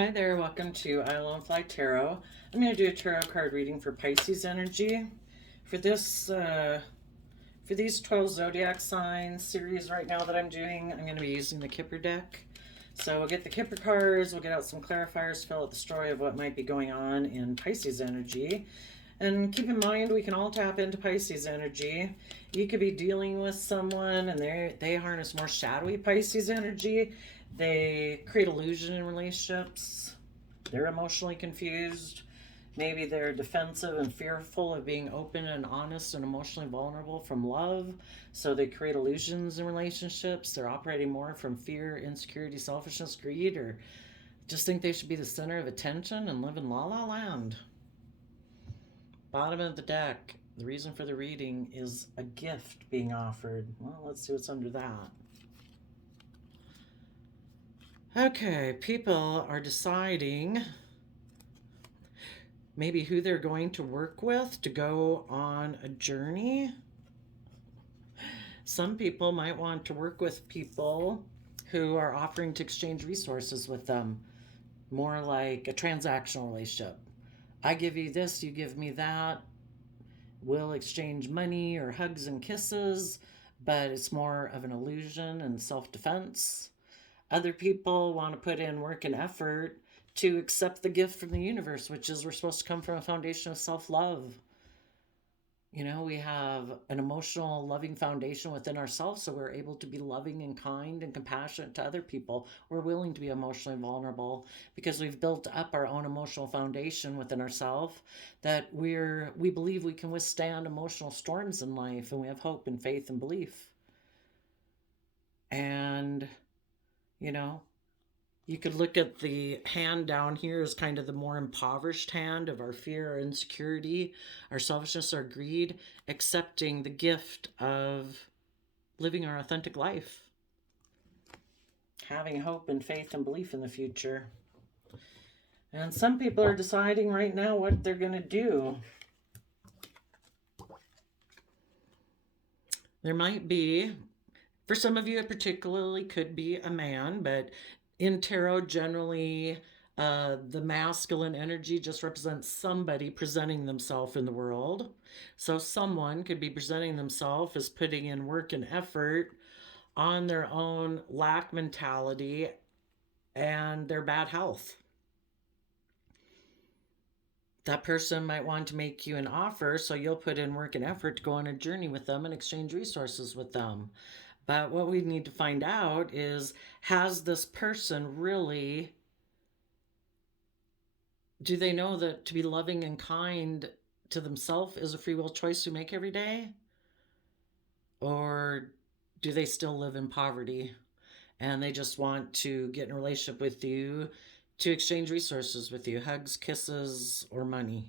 Hi there, welcome to I Alone Fly Tarot. I'm going to do a tarot card reading for Pisces energy. For these 12 zodiac signs series right now that I'm doing, I'm going to be using the Kipper deck. So we'll get the Kipper cards, we'll get out some clarifiers, fill out the story of what might be going on in Pisces energy. And keep in mind, we can all tap into Pisces energy. You could be dealing with someone and they harness more shadowy Pisces energy. They create illusion in relationships. They're emotionally confused. Maybe they're defensive and fearful of being open and honest and emotionally vulnerable from love. So they create illusions in relationships. They're operating more from fear, insecurity, selfishness, greed, or just think they should be the center of attention and live in la la land. Bottom of the deck, the reason for the reading is a gift being offered. Well, let's see what's under that. Okay, people are deciding maybe who they're going to work with to go on a journey. Some people might want to work with people who are offering to exchange resources with them, more like a transactional relationship. I give you this, you give me that. We'll exchange money or hugs and kisses, but it's more of an illusion and self defense. Other people want to put in work and effort to accept the gift from the universe, which is we're supposed to come from a foundation of self love. You know, we have an emotional, loving foundation within ourselves, so we're able to be loving and kind and compassionate to other people. We're willing to be emotionally vulnerable because we've built up our own emotional foundation within ourselves that we believe we can withstand emotional storms in life, and we have hope and faith and belief. And, you know, you could look at the hand down here as kind of the more impoverished hand of our fear, our insecurity, our selfishness, our greed, accepting the gift of living our authentic life, having hope and faith and belief in the future. And some people are deciding right now what they're going to do. There might be, for some of you, it particularly could be a man, but in tarot, generally, the masculine energy just represents somebody presenting themselves in the world. So someone could be presenting themselves as putting in work and effort on their own lack mentality and their bad health. That person might want to make you an offer, so you'll put in work and effort to go on a journey with them and exchange resources with them. But what we need to find out is, has this person really, do they know that to be loving and kind to themselves is a free will choice we make every day? Or do they still live in poverty and they just want to get in a relationship with you to exchange resources with you, hugs, kisses, or money?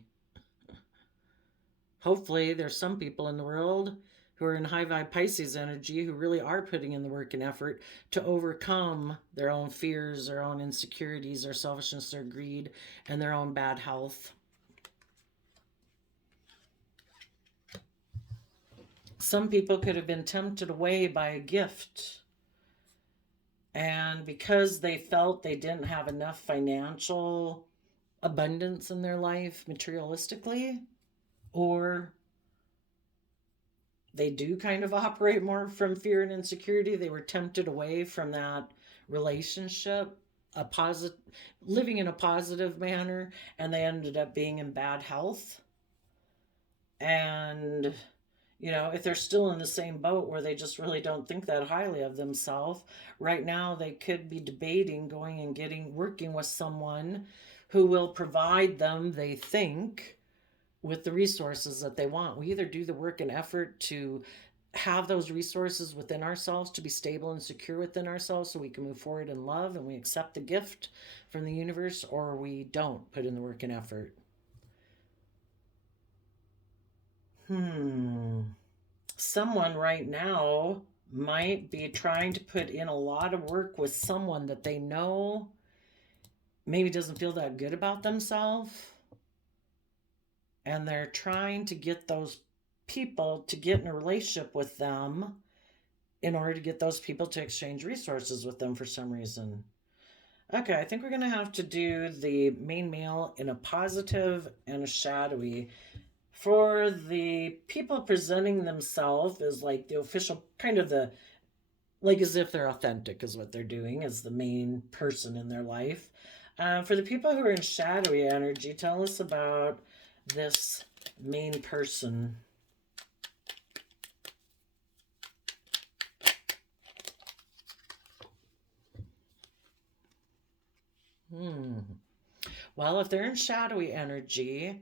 Hopefully, there's some people in the world who are in high vibe Pisces energy who really are putting in the work and effort to overcome their own fears, their own insecurities, their selfishness, their greed, and their own bad health. Some people could have been tempted away by a gift, and because they felt they didn't have enough financial abundance in their life materialistically, or they do kind of operate more from fear and insecurity. They were tempted away from that relationship, living in a positive manner, and they ended up being in bad health. And, you know, if they're still in the same boat where they just really don't think that highly of themselves, right now they could be debating going and working with someone who will provide them, they think, with the resources that they want. We either do the work and effort to have those resources within ourselves, to be stable and secure within ourselves so we can move forward in love and we accept the gift from the universe, or we don't put in the work and effort. Someone right now might be trying to put in a lot of work with someone that they know maybe doesn't feel that good about themselves, and they're trying to get those people to get in a relationship with them in order to get those people to exchange resources with them for some reason. Okay, I think we're going to have to do the main male in a positive and a shadowy. For the people presenting themselves as like the official, kind of the, like as if they're authentic, is what they're doing as the main person in their life. For the people who are in shadowy energy, tell us about this main person. Well, if they're in shadowy energy,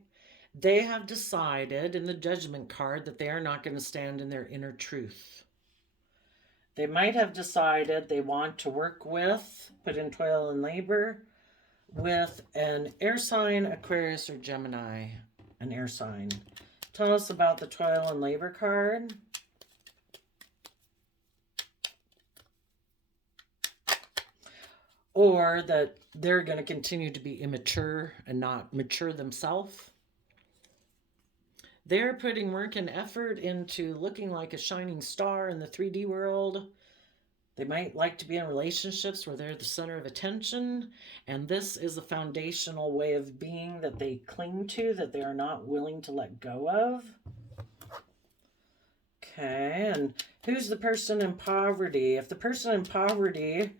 they have decided in the judgment card that they are not going to stand in their inner truth. They might have decided they want to work with, put in toil and labor, with an air sign, Aquarius or Gemini, an air sign. Tell us about the toil and labor card. Or that they're going to continue to be immature and not mature themselves. They're putting work and effort into looking like a shining star in the 3D world. They might like to be in relationships where they're the center of attention, and this is a foundational way of being that they cling to, that they are not willing to let go of. Okay, and who's the person in poverty? If the person in poverty,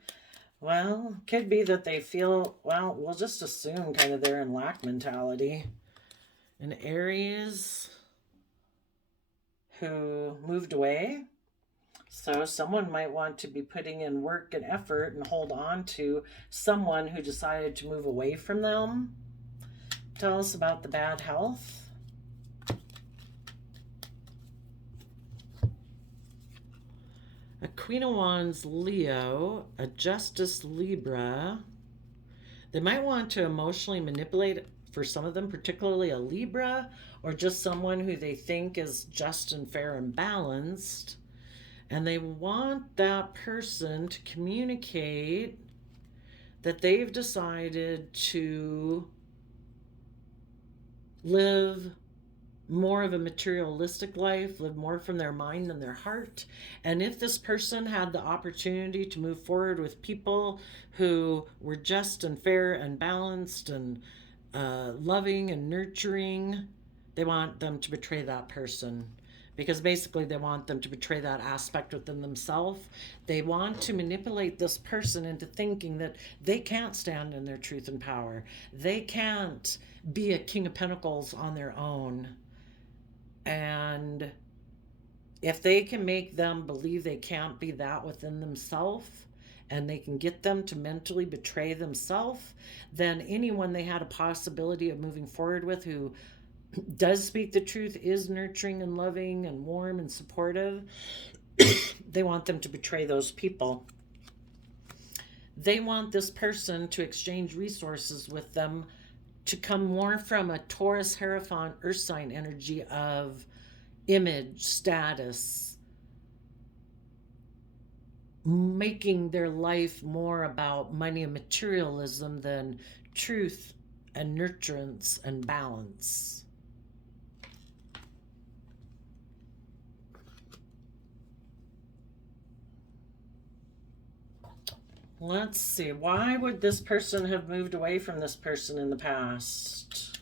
well, could be that they feel, well, we'll just assume kind of they're in lack mentality. And Aries who moved away. So someone might want to be putting in work and effort and hold on to someone who decided to move away from them. Tell us about the bad health. A Queen of Wands Leo, a Justice Libra. They might want to emotionally manipulate, for some of them, particularly a Libra, or just someone who they think is just and fair and balanced. And they want that person to communicate that they've decided to live more of a materialistic life, live more from their mind than their heart. And if this person had the opportunity to move forward with people who were just and fair and balanced and loving and nurturing, they want them to betray that person. Because basically they want them to betray that aspect within themselves. They want to manipulate this person into thinking that they can't stand in their truth and power. They can't be a King of Pentacles on their own. And if they can make them believe they can't be that within themselves, and they can get them to mentally betray themselves, then anyone they had a possibility of moving forward with who does speak the truth, is nurturing and loving and warm and supportive, they want them to betray those people. They want this person to exchange resources with them, to come more from a Taurus, Hierophant, Earth sign energy of image, status, making their life more about money and materialism than truth and nurturance and balance. Let's see. Why would this person have moved away from this person in the past?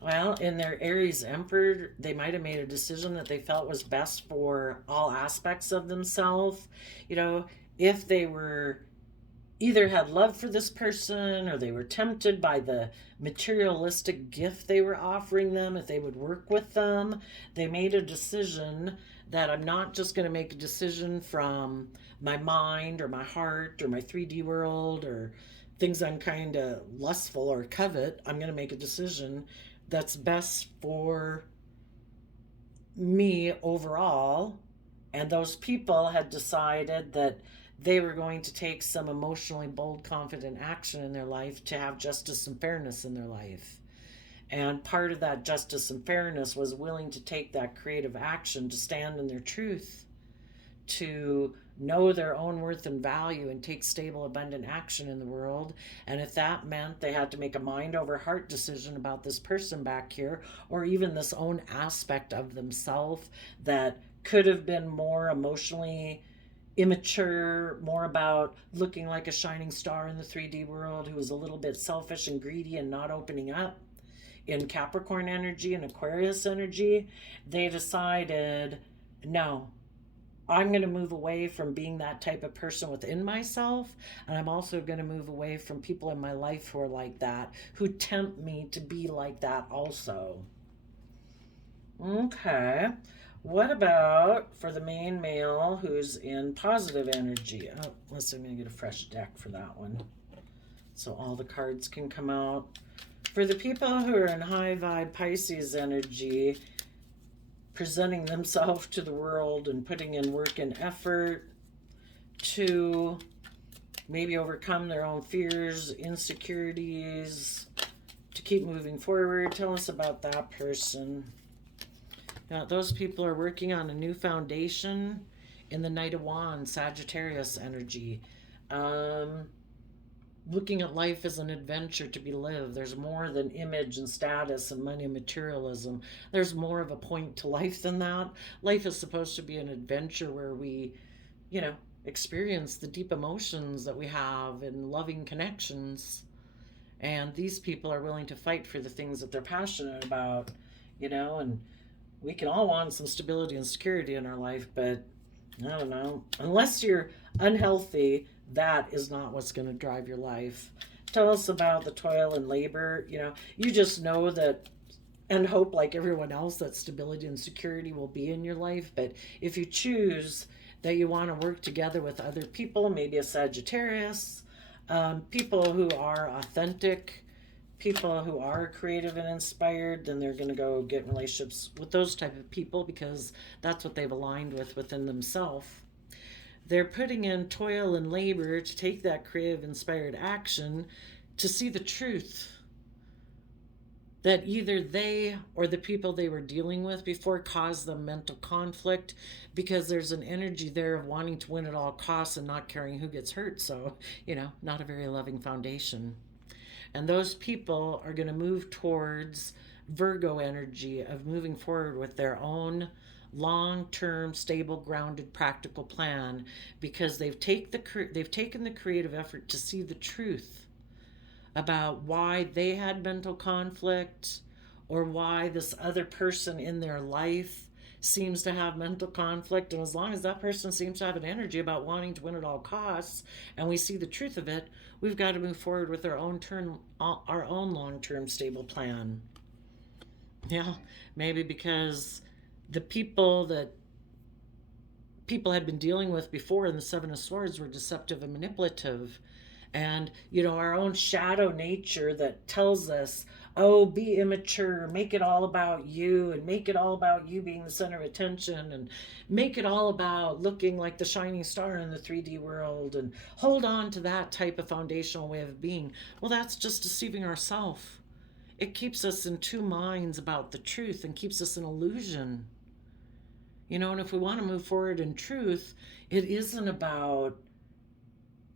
Well, in their Aries Emperor, they might have made a decision that they felt was best for all aspects of themselves. You know, if they were either had love for this person or they were tempted by the materialistic gift they were offering them, if they would work with them, they made a decision that I'm not just going to make a decision from my mind or my heart or my 3D world or things I'm kind of lustful or covet. I'm going to make a decision that's best for me overall. And those people had decided that they were going to take some emotionally bold, confident action in their life to have justice and fairness in their life. And part of that justice and fairness was willing to take that creative action to stand in their truth, to know their own worth and value and take stable, abundant action in the world. And if that meant they had to make a mind over heart decision about this person back here, or even this own aspect of themselves that could have been more emotionally immature, more about looking like a shining star in the 3D world, who was a little bit selfish and greedy and not opening up in Capricorn energy and Aquarius energy, they decided, no, I'm going to move away from being that type of person within myself. And I'm also going to move away from people in my life who are like that, who tempt me to be like that also. Okay. What about for the main male who's in positive energy? Oh, let's see, I'm going to get a fresh deck for that one so all the cards can come out. For the people who are in high vibe Pisces energy, presenting themselves to the world and putting in work and effort to maybe overcome their own fears, insecurities, to keep moving forward. Tell us about that person. Now, those people are working on a new foundation in the Knight of Wands, Sagittarius energy. Looking at life as an adventure to be lived. There's more than image and status and money and materialism. There's more of a point to life than that. Life is supposed to be an adventure where we, experience the deep emotions that we have and loving connections. And these people are willing to fight for the things that they're passionate about, and we can all want some stability and security in our life, but I don't know. Unless you're unhealthy, that is not what's going to drive your life. Tell us about the toil and labor. You just know that and hope, like everyone else, that stability and security will be in your life. But if you choose that you want to work together with other people, maybe a Sagittarius, people who are authentic, people who are creative and inspired, then they're going to go get relationships with those type of people because that's what they've aligned with within themselves. They're putting in toil and labor to take that creative, inspired action to see the truth that either they or the people they were dealing with before caused them mental conflict, because there's an energy there of wanting to win at all costs and not caring who gets hurt. So, not a very loving foundation. And those people are going to move towards Virgo energy of moving forward with their own long-term, stable, grounded, practical plan, because they've taken the creative effort to see the truth about why they had mental conflict, or why this other person in their life seems to have mental conflict. And as long as that person seems to have an energy about wanting to win at all costs, and we see the truth of it, we've got to move forward with our own long-term stable plan. Yeah, maybe because the people that people had been dealing with before in the Seven of Swords were deceptive and manipulative. And, our own shadow nature that tells us, oh, be immature, make it all about you, and make it all about you being the center of attention, and make it all about looking like the shining star in the 3D world, and hold on to that type of foundational way of being. Well, that's just deceiving ourselves. It keeps us in two minds about the truth and keeps us in illusion. And if we want to move forward in truth, it isn't about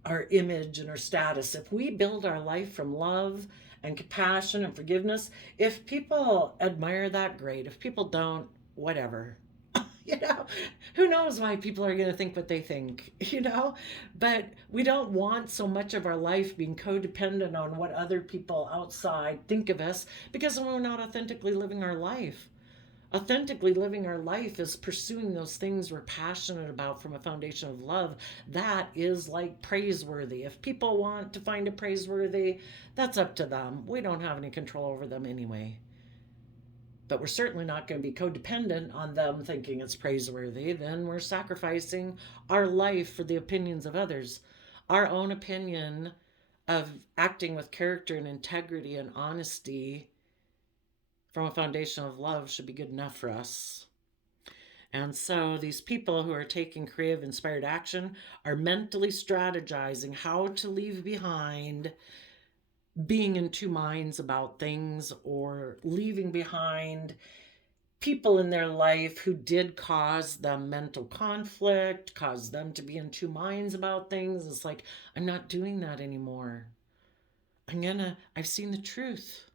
our image and our status. If we build our life from love and compassion and forgiveness, if people admire that, great. If people don't, whatever. Who knows why people are going to think what they think, But we don't want so much of our life being codependent on what other people outside think of us, because we're not authentically living our life. Authentically living our life is pursuing those things we're passionate about from a foundation of love. That is like praiseworthy. If people want to find it praiseworthy, that's up to them. We don't have any control over them anyway. But we're certainly not going to be codependent on them thinking it's praiseworthy. Then we're sacrificing our life for the opinions of others. Our own opinion of acting with character and integrity and honesty from a foundation of love should be good enough for us. And so these people who are taking creative, inspired action are mentally strategizing how to leave behind being in two minds about things, or leaving behind people in their life who did cause them mental conflict, cause them to be in two minds about things. It's like, I'm not doing that anymore. I've seen the truth.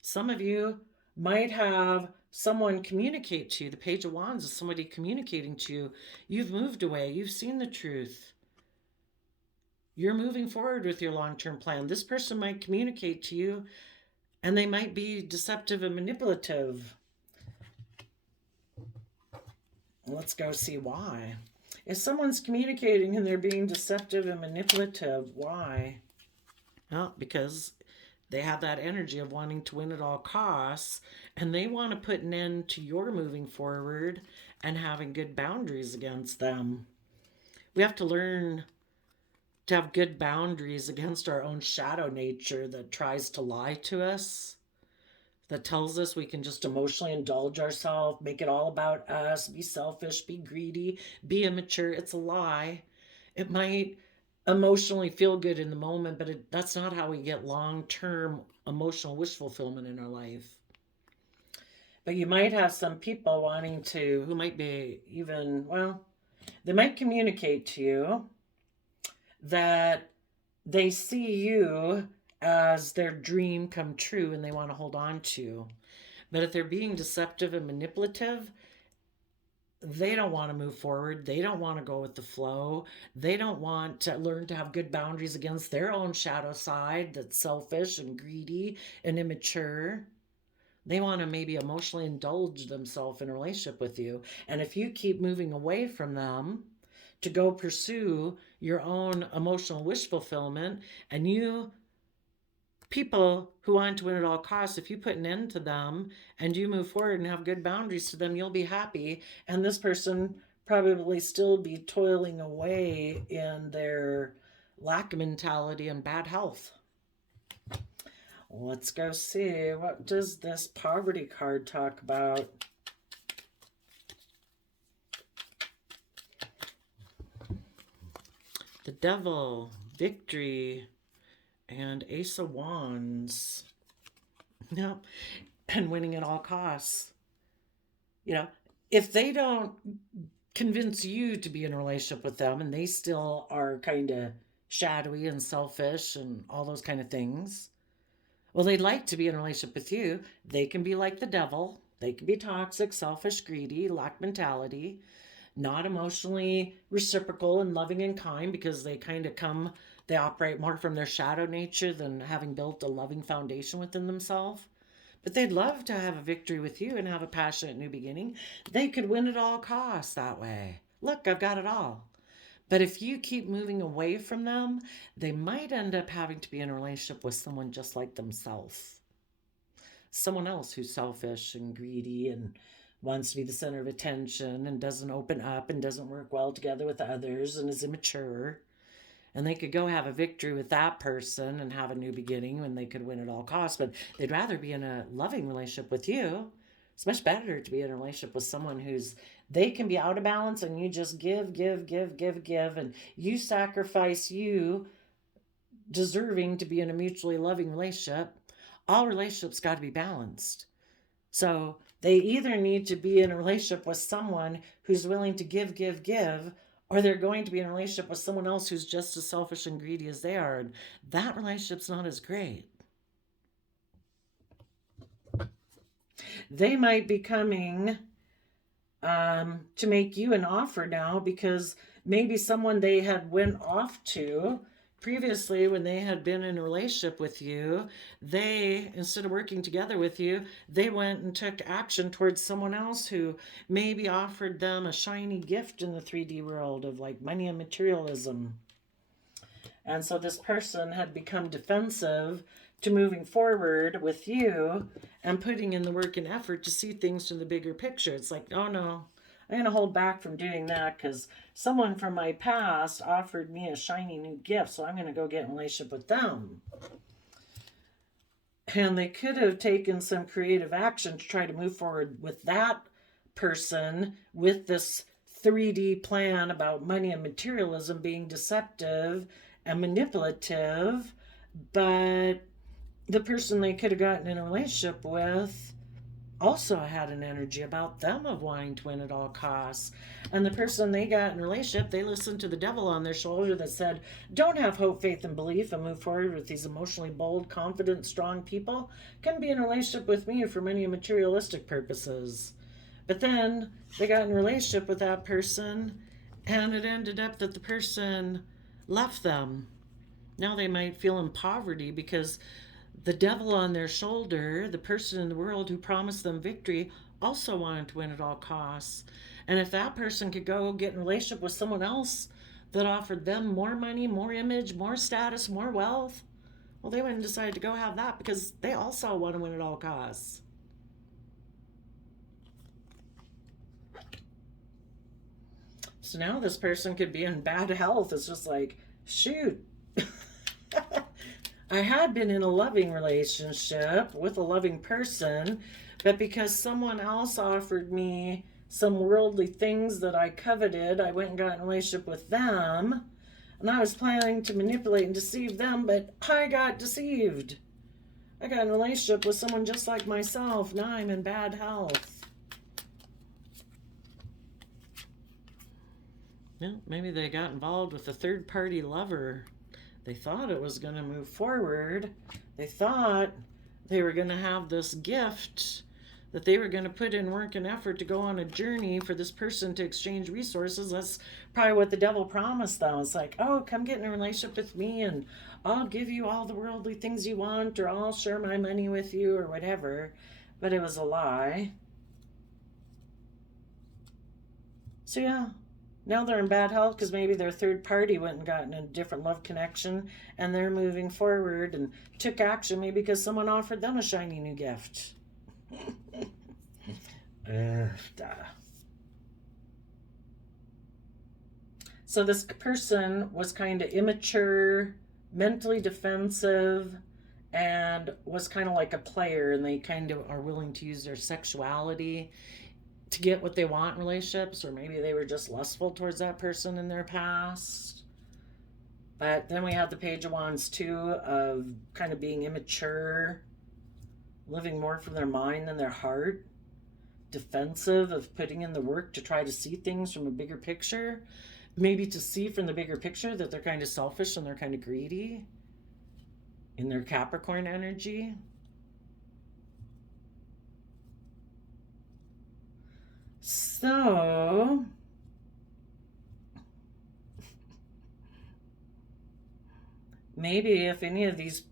Some of you might have someone communicate to you. The Page of Wands is somebody communicating to you. You've moved away. You've seen the truth. You're moving forward with your long-term plan. This person might communicate to you, and they might be deceptive and manipulative. Let's go see why. If someone's communicating and they're being deceptive and manipulative, why? Well, because they have that energy of wanting to win at all costs, and they want to put an end to your moving forward and having good boundaries against them. We have to learn to have good boundaries against our own shadow nature that tries to lie to us, that tells us we can just emotionally indulge ourselves, make it all about us, be selfish, be greedy, be immature. It's a lie. It might emotionally feel good in the moment, but that's not how we get long-term emotional wish fulfillment in our life. But you might have some people wanting to, who might be even, well, they might communicate to you that they see you as their dream come true and they want to hold on to. But if they're being deceptive and manipulative, they don't want to move forward. They don't want to go with the flow. They don't want to learn to have good boundaries against their own shadow side that's selfish and greedy and immature. They want to maybe emotionally indulge themselves in a relationship with you. And if you keep moving away from them to go pursue your own emotional wish fulfillment, and you people who want to win at all costs, if you put an end to them and you move forward and have good boundaries to them, you'll be happy. And this person probably still be toiling away in their lack mentality and bad health. Let's go see, what does this poverty card talk about? The Devil, Victory, and Ace of Wands. Yeah. And winning at all costs. You know, if they don't convince you to be in a relationship with them and they still are kind of shadowy and selfish and all those kind of things, well, they'd like to be in a relationship with you. They can be like the devil. They can be toxic, selfish, greedy, lack mentality, not emotionally reciprocal and loving and kind, because they operate more from their shadow nature than having built a loving foundation within themselves. But they'd love to have a victory with you and have a passionate new beginning. They could win at all costs that way. Look, I've got it all. But if you keep moving away from them, they might end up having to be in a relationship with someone just like themselves. Someone else who's selfish and greedy and wants to be the center of attention and doesn't open up and doesn't work well together with others and is immature. And they could go have a victory with that person and have a new beginning, and they could win at all costs. But they'd rather be in a loving relationship with you. It's much better to be in a relationship with someone they can be out of balance and you just give, and you sacrifice you deserving to be in a mutually loving relationship. All relationships got to be balanced. So they either need to be in a relationship with someone who's willing to give, or they're going to be in a relationship with someone else who's just as selfish and greedy as they are. And that relationship's not as great. They might be coming to make you an offer now because maybe someone they had went off to previously when they had been in a relationship with you, they, instead of working together with you, they went and took action towards someone else who maybe offered them a shiny gift in the 3D world of like money and materialism. And so this person had become defensive to moving forward with you and putting in the work and effort to see things from the bigger picture. It's like, oh no, I'm going to hold back from doing that because someone from my past offered me a shiny new gift, so I'm going to go get in a relationship with them. And they could have taken some creative action to try to move forward with that person with this 3D plan about money and materialism being deceptive and manipulative, but the person they could have gotten in a relationship with also had an energy about them of wanting to win at all costs. And the person they got in a relationship, they listened to the devil on their shoulder that said, don't have hope, faith, and belief and move forward with these emotionally bold, confident, strong people. Can be in a relationship with me for many materialistic purposes. But then they got in a relationship with that person, and it ended up that the person left them. Now they might feel in poverty because the devil on their shoulder, the person in the world who promised them victory, also wanted to win at all costs. And if that person could go get in a relationship with someone else that offered them more money, more image, more status, more wealth, well, they wouldn't decide to go have that because they also want to win at all costs. So now this person could be in bad health. It's just like, shoot. I had been in a loving relationship with a loving person, but because someone else offered me some worldly things that I coveted, I went and got in a relationship with them. And I was planning to manipulate and deceive them, but I got deceived. I got in a relationship with someone just like myself. Now I'm in bad health. Yeah, maybe they got involved with a third-party lover. They thought it was going to move forward. They thought they were going to have this gift, that they were going to put in work and effort to go on a journey for this person to exchange resources. That's probably what the devil promised them. It's like, oh, come get in a relationship with me and I'll give you all the worldly things you want, or I'll share my money with you, or whatever. But it was a lie. So yeah, now they're in bad health because maybe their third party went and gotten a different love connection, and they're moving forward and took action maybe because someone offered them a shiny new gift. So this person was kind of immature, mentally defensive, and was kind of like a player, and they kind of are willing to use their sexuality to get what they want in relationships, or maybe they were just lustful towards that person in their past. But then we have the Page of Wands too, of kind of being immature, living more from their mind than their heart, defensive, of putting in the work to try to see things from a bigger picture, maybe to see from the bigger picture that they're kind of selfish and they're kind of greedy in their Capricorn energy. So maybe if any of these,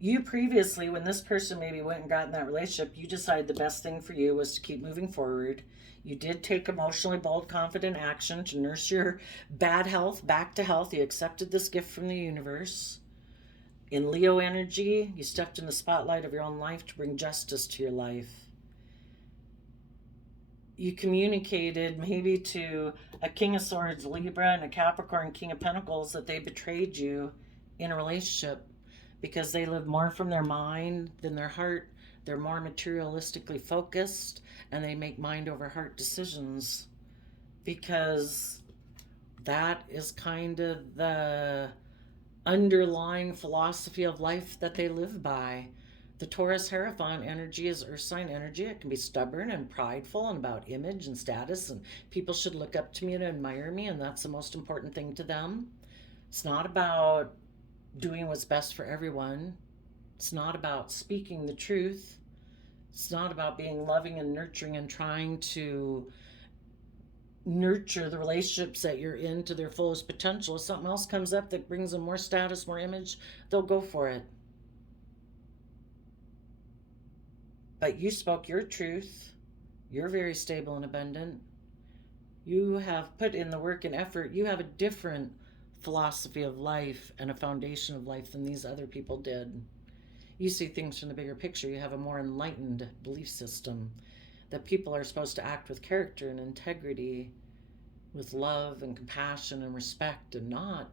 you previously, when this person maybe went and got in that relationship, you decided the best thing for you was to keep moving forward. You did take emotionally bold, confident action to nurse your bad health back to health. You accepted this gift from the universe. In Leo energy, you stepped in the spotlight of your own life to bring justice to your life. You communicated maybe to a King of Swords, Libra, and a Capricorn, King of Pentacles, that they betrayed you in a relationship because they live more from their mind than their heart. They're more materialistically focused, and they make mind over heart decisions because that is kind of the underlying philosophy of life that they live by. The Taurus Hierophant energy is earth sign energy. It can be stubborn and prideful and about image and status, and people should look up to me and admire me, and that's the most important thing to them. It's not about doing what's best for everyone. It's not about speaking the truth. It's not about being loving and nurturing and trying to nurture the relationships that you're in to their fullest potential. If something else comes up that brings them more status, more image, they'll go for it. But you spoke your truth. You're very stable and abundant. You have put in the work and effort. You have a different philosophy of life and a foundation of life than these other people did. You see things from the bigger picture. You have a more enlightened belief system that people are supposed to act with character and integrity, with love and compassion and respect, and not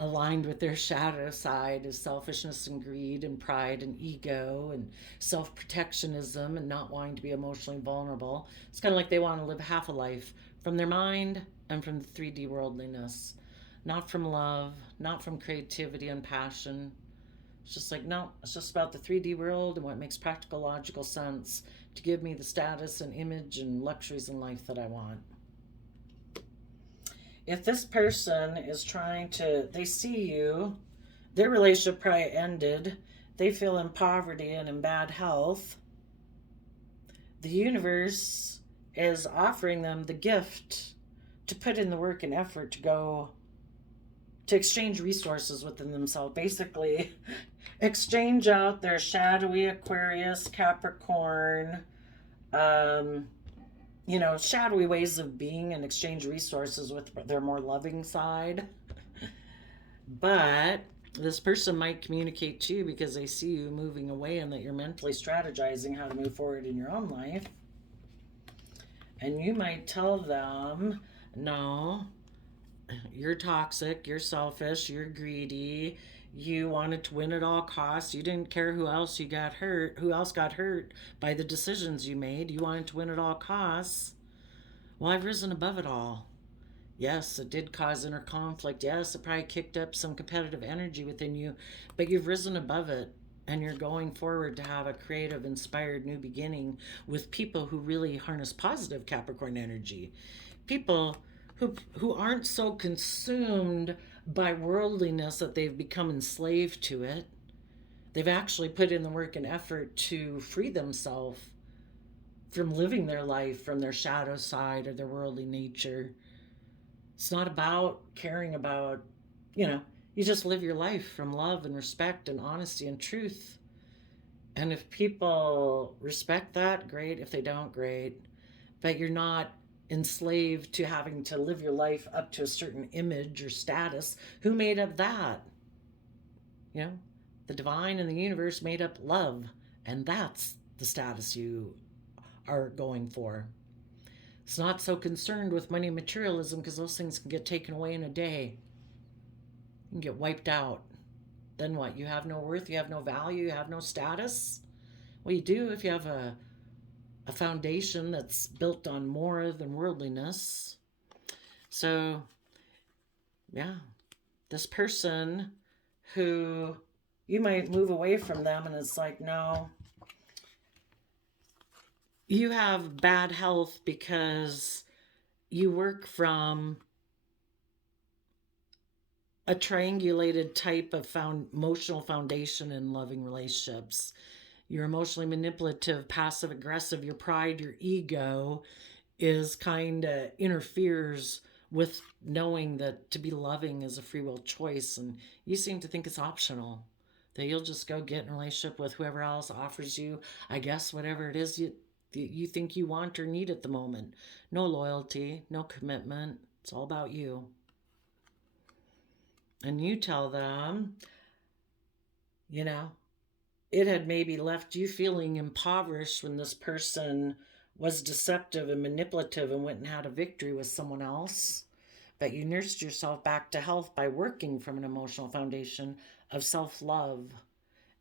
aligned with their shadow side of selfishness and greed and pride and ego and self-protectionism and not wanting to be emotionally vulnerable. It's kind of like they want to live half a life from their mind and from the 3D worldliness, not from love, not from creativity and passion. It's just like, no, it's just about the 3D world and what makes practical, logical sense to give me the status and image and luxuries in life that I want. If this person is trying to, they see you, their relationship probably ended, they feel in poverty and in bad health, the universe is offering them the gift to put in the work and effort to go to exchange resources within themselves. Basically, exchange out their shadowy Aquarius, Capricorn, shadowy ways of being and exchange resources with their more loving side. But this person might communicate to you because they see you moving away and that you're mentally strategizing how to move forward in your own life. And you might tell them, no, you're toxic, you're selfish, you're greedy, you wanted to win at all costs, you didn't care who else got hurt by the decisions you made, you wanted to win at all costs. Well, I've risen above it all. Yes, it did cause inner conflict. Yes, it probably kicked up some competitive energy within you, but you've risen above it and you're going forward to have a creative, inspired new beginning with people who really harness positive Capricorn energy. People who aren't so consumed by worldliness that they've become enslaved to it. They've actually put in the work and effort to free themselves from living their life from their shadow side or their worldly nature. It's not about caring about, you just live your life from love and respect and honesty and truth. And if people respect that, great. If they don't, great. But you're not enslaved to having to live your life up to a certain image or status. Who made up that? The divine and the universe made up love, and that's the status you are going for. It's not so concerned with money and materialism because those things can get taken away in a day. You can get wiped out. Then what? You have no worth, you have no value, you have no status? Well, you do if you have a foundation that's built on more than worldliness. So, yeah, this person who you might move away from them and it's like, no, you have bad health because you work from a triangulated type of emotional foundation in loving relationships. You're emotionally manipulative, passive aggressive, your pride, your ego is kind of interferes with knowing that to be loving is a free will choice, and you seem to think it's optional, that you'll just go get in a relationship with whoever else offers you, I guess, whatever it is you think you want or need at the moment. No loyalty, no commitment. It's all about you. And you tell them, it had maybe left you feeling impoverished when this person was deceptive and manipulative and went and had a victory with someone else. But you nursed yourself back to health by working from an emotional foundation of self-love.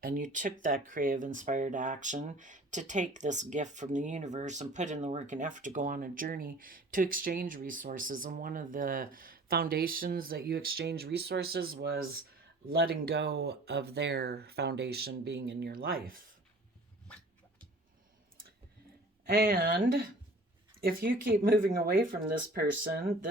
And you took that creative, inspired action to take this gift from the universe and put in the work and effort to go on a journey to exchange resources. And one of the foundations that you exchange resources was letting go of their foundation being in your life. And if you keep moving away from this person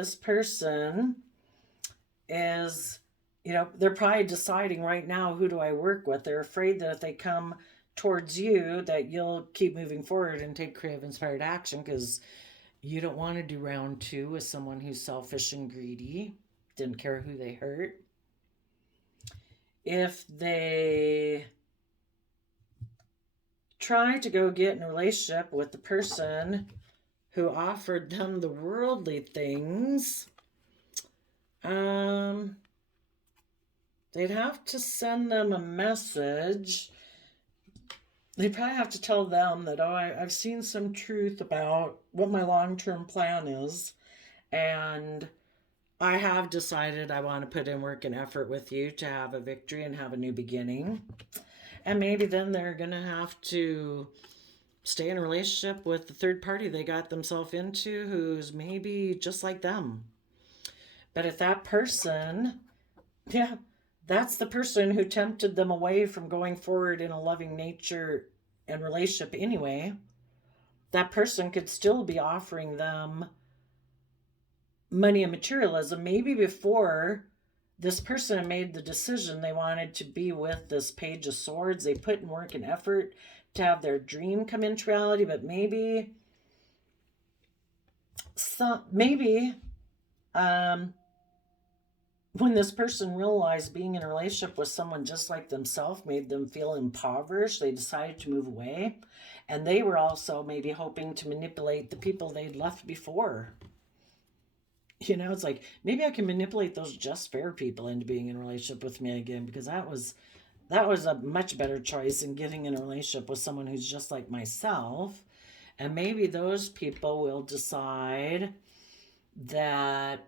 is, they're probably deciding right now, who do I work with? They're afraid that if they come towards you, that you'll keep moving forward and take creative, inspired action because you don't want to do round two with someone who's selfish and greedy, didn't care who they hurt. If they try to go get in a relationship with the person who offered them the worldly things, they'd have to send them a message. They'd probably have to tell them that, I've seen some truth about what my long-term plan is, and I have decided I want to put in work and effort with you to have a victory and have a new beginning. And maybe then they're going to have to stay in a relationship with the third party they got themselves into who's maybe just like them. But if that person, That's the person who tempted them away from going forward in a loving nature and relationship anyway. That person could still be offering them money and materialism. Maybe before this person made the decision they wanted to be with this Page of Swords, they put in work and effort to have their dream come into reality. But maybe when this person realized being in a relationship with someone just like themselves made them feel impoverished, they decided to move away. And they were also maybe hoping to manipulate the people they'd left before. It's like, maybe I can manipulate those just fair people into being in a relationship with me again, because that was a much better choice than getting in a relationship with someone who's just like myself. And maybe those people will decide that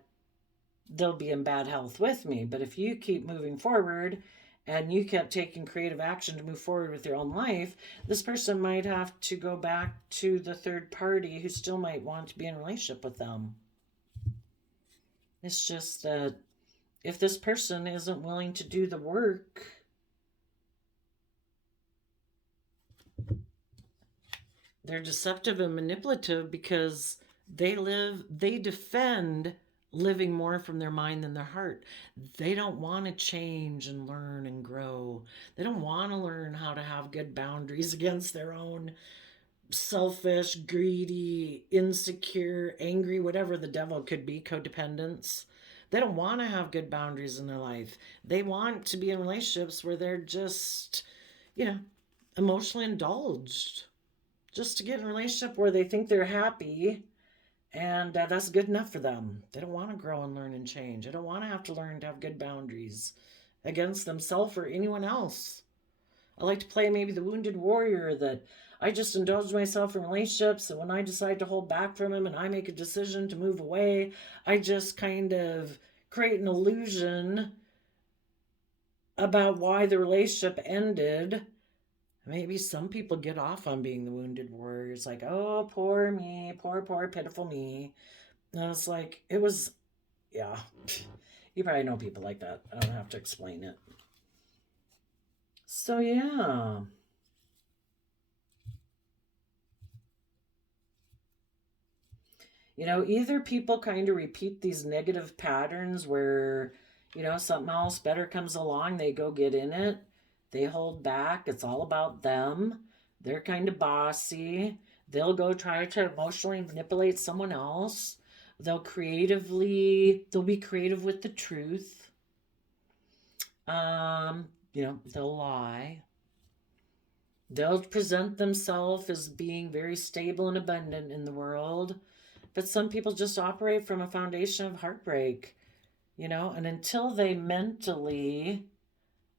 they'll be in bad health with me. But if you keep moving forward and you kept taking creative action to move forward with your own life, this person might have to go back to the third party who still might want to be in a relationship with them. It's just that if this person isn't willing to do the work, they're deceptive and manipulative because they defend living more from their mind than their heart. They don't want to change and learn and grow. They don't want to learn how to have good boundaries against their own selfish, greedy, insecure, angry, whatever the devil could be, codependence. They don't want to have good boundaries in their life. They want to be in relationships where they're just, emotionally indulged. Just to get in a relationship where they think they're happy, and that's good enough for them. They don't want to grow and learn and change. They don't want to have to learn to have good boundaries against themselves or anyone else. I like to play maybe the wounded warrior, that I just indulge myself in relationships, and when I decide to hold back from them and I make a decision to move away, I just kind of create an illusion about why the relationship ended. Maybe some people get off on being the wounded warrior. It's like, oh, poor me, poor, pitiful me. And it's like, yeah. You probably know people like that. I don't have to explain it. So, yeah. Either people kind of repeat these negative patterns where, something else better comes along, they go get in it. They hold back. It's all about them. They're kind of bossy. They'll go try to emotionally manipulate someone else. They'll be creative with the truth. They'll lie. They'll present themselves as being very stable and abundant in the world. But some people just operate from a foundation of heartbreak, and until they mentally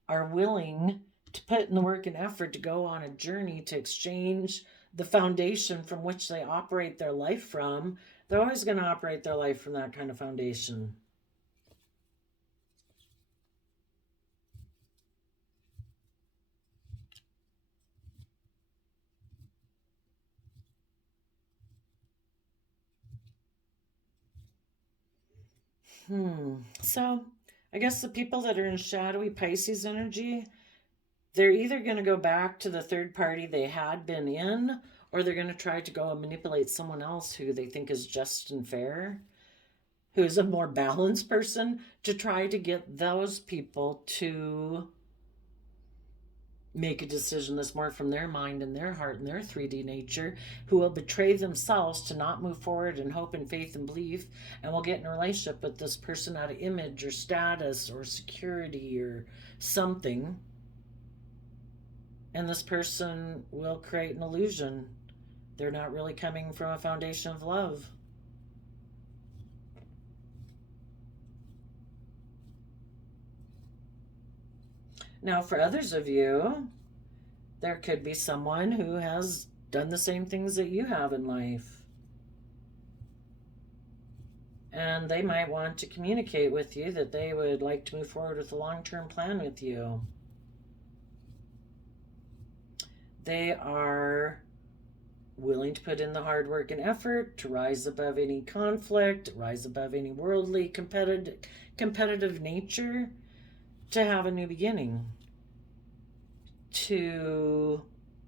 are willing to put in the work and effort to go on a journey to exchange the foundation from which they operate their life from, they're always going to operate their life from that kind of foundation. So I guess the people that are in shadowy Pisces energy, they're either going to go back to the third party they had been in, or they're going to try to go and manipulate someone else who they think is just and fair, who is a more balanced person, to try to get those people to make a decision that's more from their mind and their heart and their 3D nature, who will betray themselves to not move forward in hope and faith and belief, and will get in a relationship with this person out of image or status or security or something. And this person will create an illusion. They're not really coming from a foundation of love. Now, for others of you, there could be someone who has done the same things that you have in life. And they might want to communicate with you that they would like to move forward with a long-term plan with you. They are willing to put in the hard work and effort to rise above any conflict, rise above any worldly competitive nature. to have a new beginning, to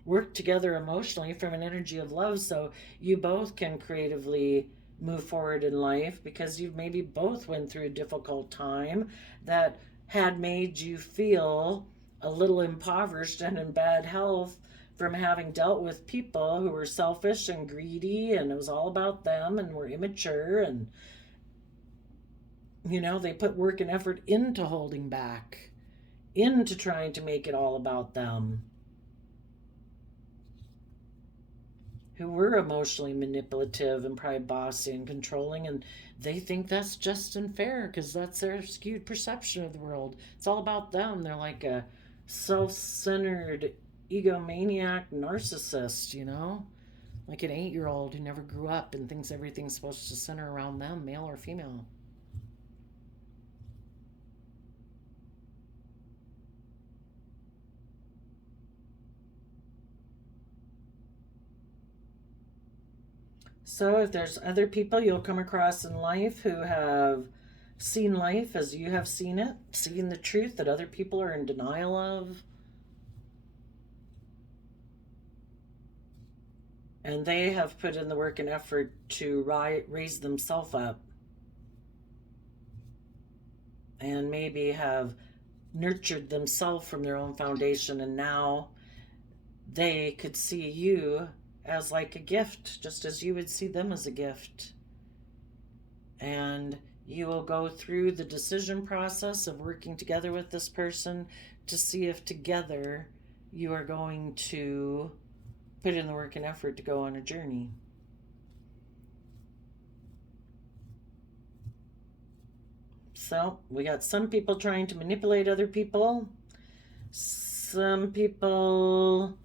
work together emotionally from an energy of love so you both can creatively move forward in life, because you've maybe both went through a difficult time that had made you feel a little impoverished and in bad health from having dealt with people who were selfish and greedy, and it was all about them and were immature, and they put work and effort into holding back, into trying to make it all about them, who were emotionally manipulative and probably bossy and controlling, and they think that's just and fair because that's their skewed perception of the world. It's all about them. They're like a self-centered egomaniac narcissist, like an 8-year-old who never grew up and thinks everything's supposed to center around them, male or female. So if there's other people you'll come across in life who have seen life as you have seen it, seeing the truth that other people are in denial of, and they have put in the work and effort to raise themselves up, and maybe have nurtured themselves from their own foundation, and now they could see you as like a gift, just as you would see them as a gift. And you will go through the decision process of working together with this person to see if together you are going to put in the work and effort to go on a journey. So we got some people trying to manipulate other people, some people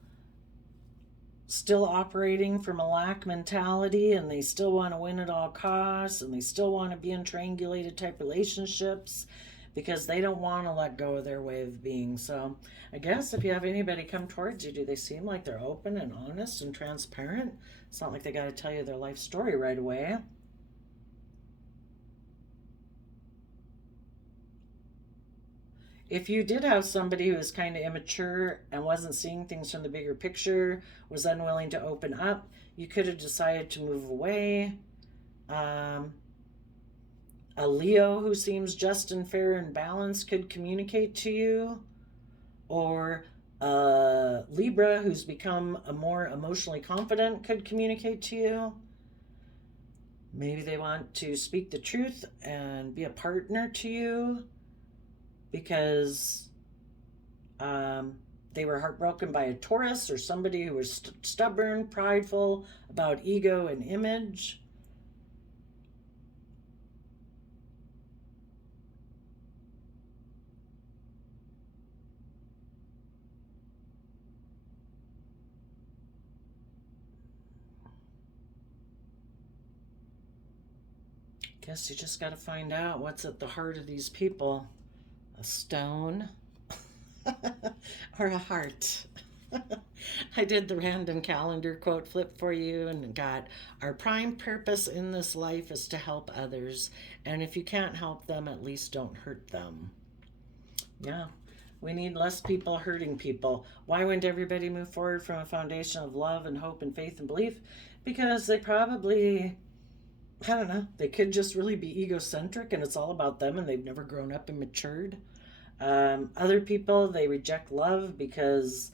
still operating from a lack mentality, and they still want to win at all costs, and they still want to be in triangulated type relationships because they don't want to let go of their way of being. So I guess if you have anybody come towards you, do they seem like they're open and honest and transparent? It's not like they got to tell you their life story right away. If you did have somebody who was kind of immature and wasn't seeing things from the bigger picture, was unwilling to open up, you could have decided to move away. A Leo who seems just and fair and balanced could communicate to you, or a Libra who's become a more emotionally confident could communicate to you. Maybe they want to speak the truth and be a partner to you because they were heartbroken by a Taurus or somebody who was stubborn, prideful, about ego and image. Guess you just got to find out what's at the heart of these people. A stone or a heart. I did the random calendar quote flip for you and got, our prime purpose in this life is to help others. And if you can't help them, at least don't hurt them. Yeah, we need less people hurting people. Why wouldn't everybody move forward from a foundation of love and hope and faith and belief? Because they probably, I don't know, they could just really be egocentric and it's all about them and they've never grown up and matured. Other people, they reject love because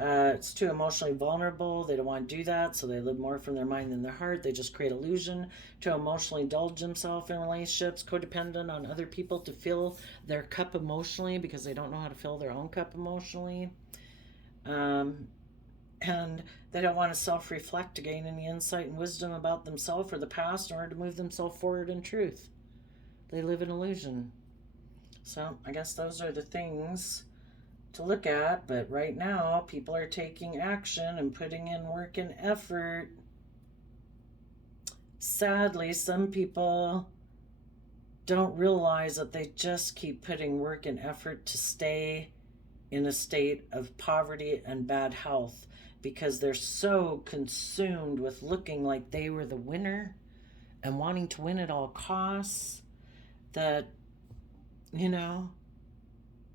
it's too emotionally vulnerable. They don't want to do that, so they live more from their mind than their heart. They just create illusion to emotionally indulge themselves in relationships, codependent on other people to fill their cup emotionally because they don't know how to fill their own cup emotionally. And they don't want to self-reflect to gain any insight and wisdom about themselves or the past in order to move themselves forward in truth. They live in illusion. So I guess those are the things to look at. But right now, people are taking action and putting in work and effort. Sadly, some people don't realize that they just keep putting work and effort to stay in a state of poverty and bad health because they're so consumed with looking like they were the winner and wanting to win at all costs that,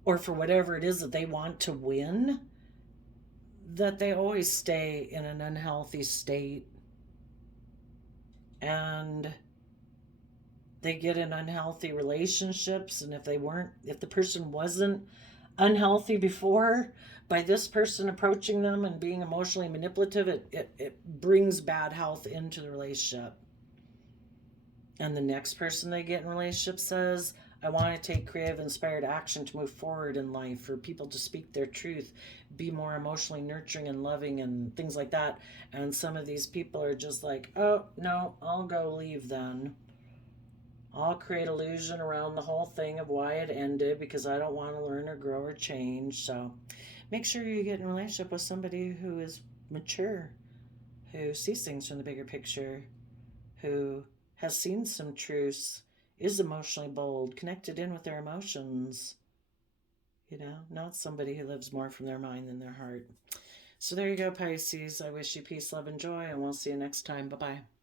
or for whatever it is that they want to win, that they always stay in an unhealthy state, and they get in unhealthy relationships. And if the person wasn't unhealthy before, by this person approaching them and being emotionally manipulative, it brings bad health into the relationship. And the next person they get in relationship says, I want to take creative, inspired action to move forward in life, for people to speak their truth, be more emotionally nurturing and loving and things like that. And some of these people are just like, oh, no, I'll go leave then. I'll create illusion around the whole thing of why it ended because I don't want to learn or grow or change. So make sure you get in a relationship with somebody who is mature, who sees things from the bigger picture, who has seen some truths, is emotionally bold, connected in with their emotions. Not somebody who lives more from their mind than their heart. So there you go, Pisces. I wish you peace, love, and joy, and we'll see you next time. Bye bye.